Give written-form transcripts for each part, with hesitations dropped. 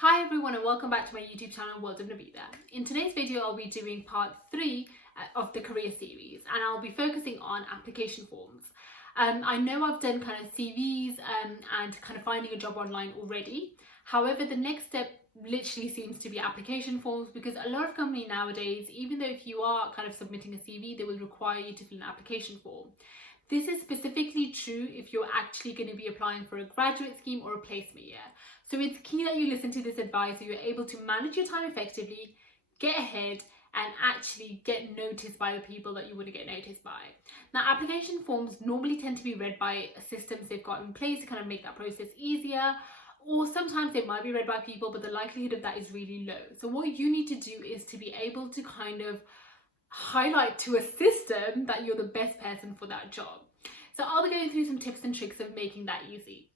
Hi everyone and welcome back to my YouTube channel World of Nabila. In today's video I'll be doing part 3 of the career series and I'll be focusing on application forms. I know I've done kind of CVs and kind of finding a job online already. However, the next step literally seems to be application forms because a lot of companies nowadays, even though if you are kind of submitting a CV, they will require you to fill an application form. This is specifically true if you're actually going to be applying for a graduate scheme or a placement year. So it's key that you listen to this advice so you're able to manage your time effectively, get ahead, and actually get noticed by the people that you want to get noticed by. Now, application forms normally tend to be read by systems they've got in place to kind of make that process easier, or sometimes they might be read by people, but the likelihood of that is really low. So what you need to do is to be able to kind of highlight to a system that you're the best person for that job. So I'll be going through some tips and tricks of making that easy.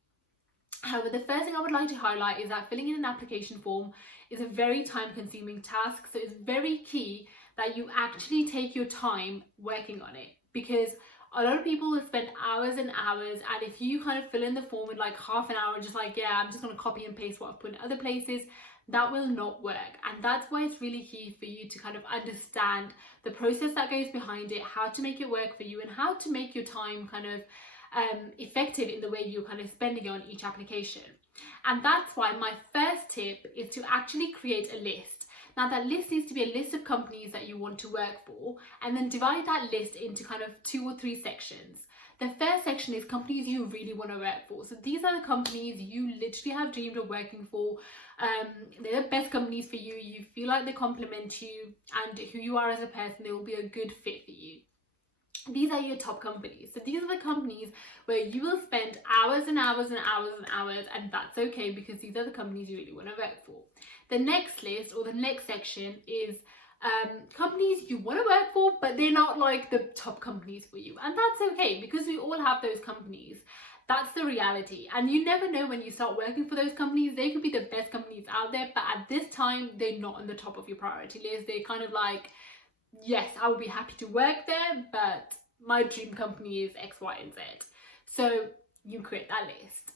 However, the first thing I would like to highlight is that filling in an application form is a very time-consuming task. So it's very key that you actually take your time working on it, because a lot of people will spend hours and hours, and if you kind of fill in the form in like half an hour, just like, yeah, I'm just going to copy and paste what I've put in other places, that will not work. And that's why it's really key for you to kind of understand the process that goes behind it, how to make it work for you, and how to make your time kind of effective in the way you're kind of spending it on each application. And that's why my first tip is to actually create a list. Now, that list needs to be a list of companies that you want to work for, and then divide that list into kind of 2 or 3 sections. The first section is companies you really want to work for. So these are the companies you literally have dreamed of working for. They're the best companies for you. You feel like they complement you and who you are as a person. They will be a good fit for you. These are your top companies. So these are the companies where you will spend hours and hours and hours and hours, and that's okay because these are the companies you really want to work for. The next list or the next section is companies you want to work for, but they're not like the top companies for you. And that's okay because we all have those companies. That's the reality. And you never know when you start working for those companies, they could be the best companies out there, but at this time, they're not on the top of your priority list. They're kind of like, yes, I would be happy to work there, but my dream company is X, Y, and Z. So you create that list.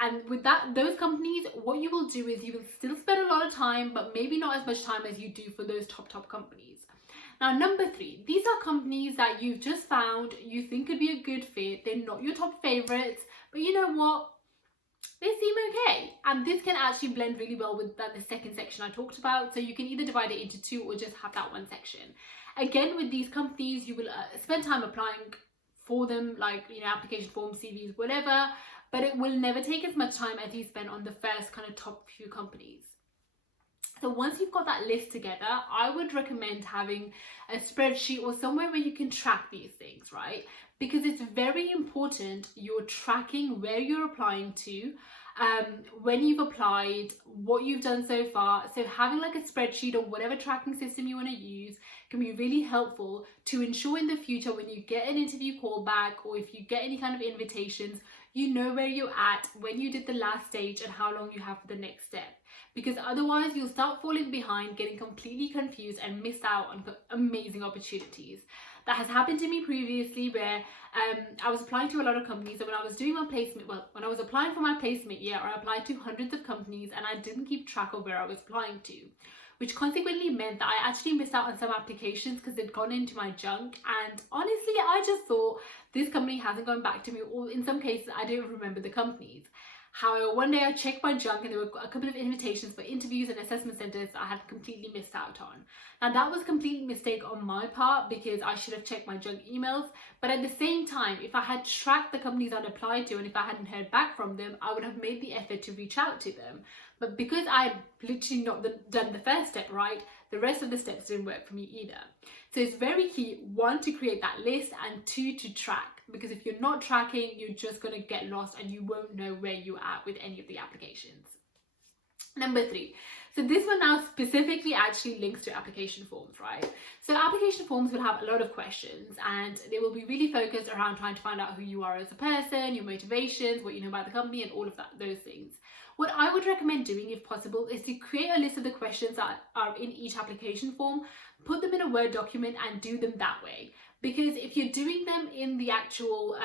And with that, those companies, what you will do is you will still spend a lot of time, but maybe not as much time as you do for those top companies. Now, number 3, these are companies that you've just found, you think could be a good fit. They're not your top favorites, but you know what? They seem okay. And this can actually blend really well with the second section I talked about. So you can either divide it into 2 or just have that one section. Again, with these companies, you will spend time applying for them, like, you know, application forms, CVs, whatever, but it will never take as much time as you spend on the first kind of top few companies. So once you've got that list together, I would recommend having a spreadsheet or somewhere where you can track these things, right? Because it's very important you're tracking where you're applying to, when you've applied, what you've done so far. So having like a spreadsheet or whatever tracking system you want to use can be really helpful to ensure in the future when you get an interview call back or if you get any kind of invitations, you know where you're at, when you did the last stage and how long you have for the next step. Because otherwise you'll start falling behind, getting completely confused and missed out on amazing opportunities. That has happened to me previously where I was applying to a lot of companies, and when I was doing my placement, when I was applying for my placement year, I applied to hundreds of companies and I didn't keep track of where I was applying to, which consequently meant that I actually missed out on some applications because they'd gone into my junk. And honestly, I just thought this company hasn't gone back to me, or in some cases I don't remember the companies. However, one day I checked my junk and there were a couple of invitations for interviews and assessment centres that I had completely missed out on. Now, that was a complete mistake on my part because I should have checked my junk emails. But at the same time, if I had tracked the companies I'd applied to and if I hadn't heard back from them, I would have made the effort to reach out to them. But because I'd literally not done the first step right, the rest of the steps didn't work for me either. So it's very key, 1, to create that list, and 2, to track. Because if you're not tracking, you're just going to get lost and you won't know where you're at with any of the applications. Number 3. So this one now specifically actually links to application forms, right? So application forms will have a lot of questions and they will be really focused around trying to find out who you are as a person, your motivations, what you know about the company, and all of those things. What I would recommend doing, if possible, is to create a list of the questions that are in each application form, put them in a Word document and do them that way. Because if you're doing them in the actual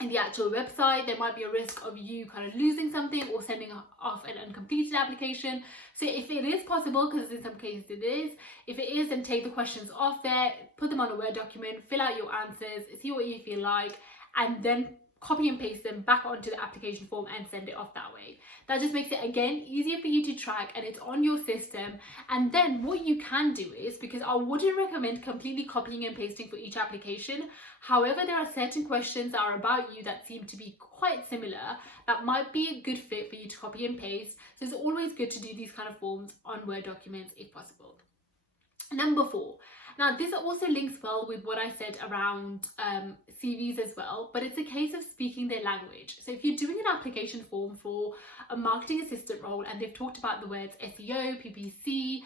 in the actual website. There might be a risk of you kind of losing something or sending off an uncompleted application. So if it is possible, because in some cases it is, if it is, then take the questions off there, put them on a Word document, fill out your answers, see what you feel like, and then copy and paste them back onto the application form and send it off that way. That just makes it, again, easier for you to track, and it's on your system. And then what you can do is, because I wouldn't recommend completely copying and pasting for each application, however, there are certain questions that are about you that seem to be quite similar that might be a good fit for you to copy and paste. So it's always good to do these kind of forms on Word documents if possible. Number 4. Now, this also links well with what I said around CVs as well, but it's a case of speaking their language. So if you're doing an application form for a marketing assistant role and they've talked about the words SEO, PPC,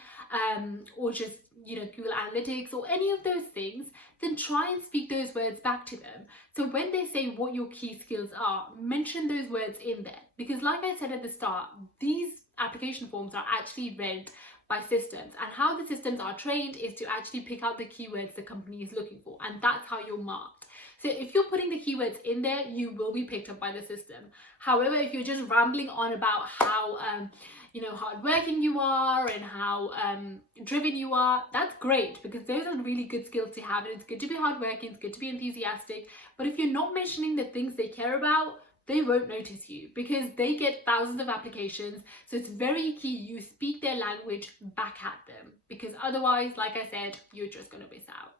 or just, Google Analytics or any of those things, then try and speak those words back to them. So when they say what your key skills are, mention those words in there. Because like I said at the start, these application forms are actually read by systems, and how the systems are trained is to actually pick out the keywords the company is looking for, and that's how you're marked. So if you're putting the keywords in there, you will be picked up by the system. However, if you're just rambling on about how hardworking you are and how driven you are, that's great, because those are really good skills to have, and it's good to be hardworking, it's good to be enthusiastic. But if you're not mentioning the things they care about, they won't notice you, because they get thousands of applications. So it's very key you speak their language back at them, because otherwise, like I said, you're just going to miss out.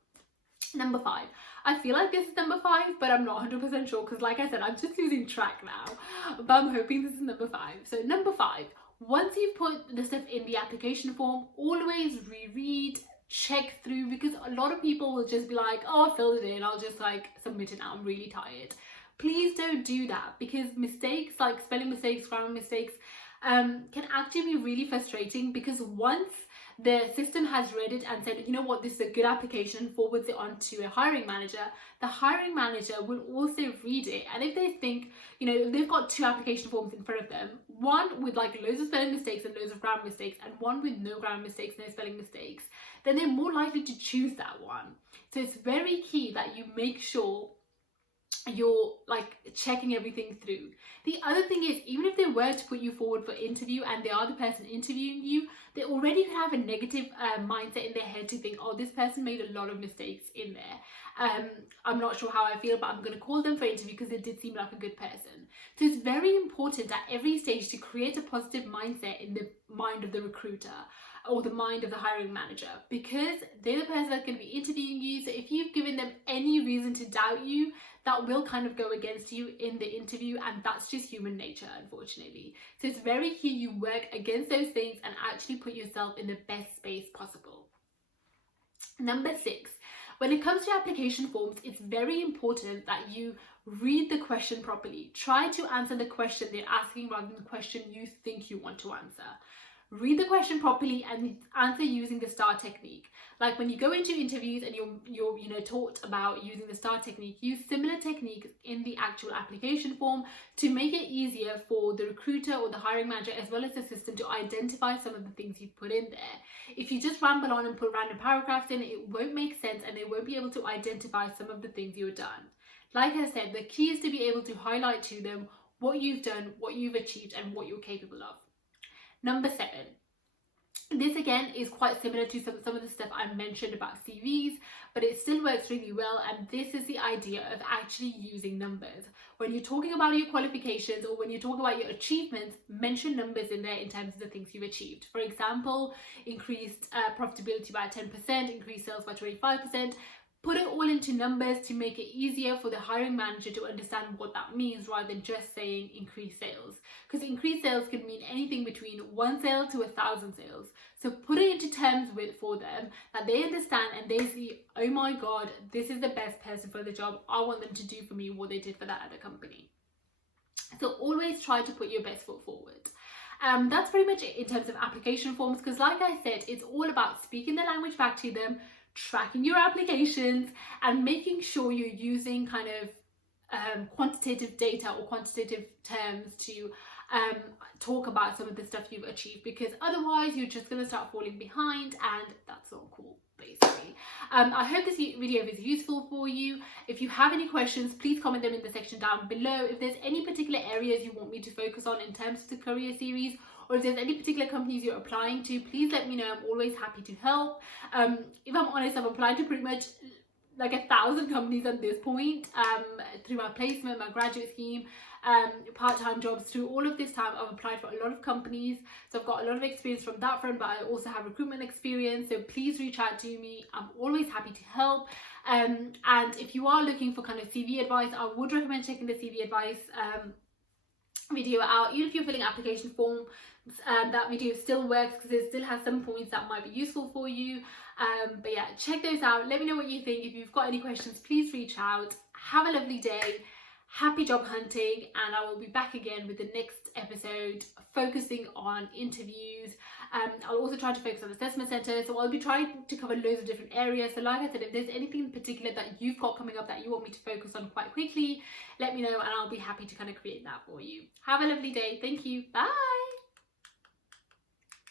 Number 5. I feel like this is number 5, but I'm not 100% sure, because like I said, I'm just losing track now, but I'm hoping this is number 5. So number 5, once you've put the stuff in the application form, always reread, check through, because a lot of people will just be like, oh, I filled it in, I'll just submit it now, I'm really tired. Please don't do that, because mistakes like spelling mistakes, grammar mistakes can actually be really frustrating, because once the system has read it and said, you know what, this is a good application, forwards it on to a hiring manager, the hiring manager will also read it. And if they think, if they've got 2 application forms in front of them, one with loads of spelling mistakes and loads of grammar mistakes, and one with no grammar mistakes, no spelling mistakes, then they're more likely to choose that one. So it's very key that you make sure you're checking everything through. The other thing is, even if they were to put you forward for interview and they are the person interviewing you, they already could have a negative mindset in their head to think, oh, this person made a lot of mistakes in there. I'm not sure how I feel, but I'm going to call them for interview because they did seem like a good person. So it's very important at every stage to create a positive mindset in the mind of the recruiter or the mind of the hiring manager, because they're the person that's going to be interviewing you. So if you've given them any reason to doubt you, that will kind of go against you in the interview, and that's just human nature, unfortunately. So it's very key you work against those things and actually put yourself in the best space possible. Number 6, when it comes to application forms, it's very important that you read the question properly. Try to answer the question they're asking rather than the question you think you want to answer. Read the question properly and answer using the STAR technique. Like when you go into interviews and you're taught about using the STAR technique, use similar techniques in the actual application form to make it easier for the recruiter or the hiring manager as well as the system to identify some of the things you've put in there. If you just ramble on and put random paragraphs in, it won't make sense and they won't be able to identify some of the things you've done. Like I said, the key is to be able to highlight to them what you've done, what you've achieved, and what you're capable of. Number 7. This again is quite similar to some of the stuff I mentioned about CVs, but it still works really well, and this is the idea of actually using numbers. When you're talking about your qualifications or when you're talking about your achievements, mention numbers in there in terms of the things you've achieved. For example, increased profitability by 10%, increased sales by 25%. Put it all into numbers to make it easier for the hiring manager to understand what that means rather than just saying increased sales. Because increased sales can mean anything between 1 sale to 1,000 sales. So put it into terms for them that they understand and they see, oh my God, this is the best person for the job. I want them to do for me what they did for that other company. So always try to put your best foot forward. That's pretty much it in terms of application forms, because like I said, it's all about speaking the language back to them, tracking your applications, and making sure you're using kind of quantitative data or quantitative terms to talk about some of the stuff you've achieved, because otherwise you're just going to start falling behind and that's not cool. basically. I hope this video is useful for you. If you have any questions, please comment them in the section down below. If there's any particular areas you want me to focus on in terms of the career series, or if there's any particular companies you're applying to, please let me know. I'm always happy to help. If I'm honest, I've applied to pretty much like 1,000 companies at this point, through my placement, my graduate scheme, part-time jobs. Through all of this time, I've applied for a lot of companies, so I've got a lot of experience from that front, but I also have recruitment experience, so please reach out to me. I'm always happy to help. And if you are looking for kind of CV advice, I would recommend checking the CV advice video out. Even if you're filling application form, that video still works because it still has some points that might be useful for you. But yeah, check those out. Let me know what you think. If you've got any questions, please reach out. Have a lovely day. Happy job hunting, and I will be back again with the next episode focusing on interviews. I'll also try to focus on assessment centre, so I'll be trying to cover loads of different areas. So like I said, if there's anything in particular that you've got coming up that you want me to focus on quite quickly, let me know and I'll be happy to kind of create that for you. Have a lovely day. Thank you. Bye.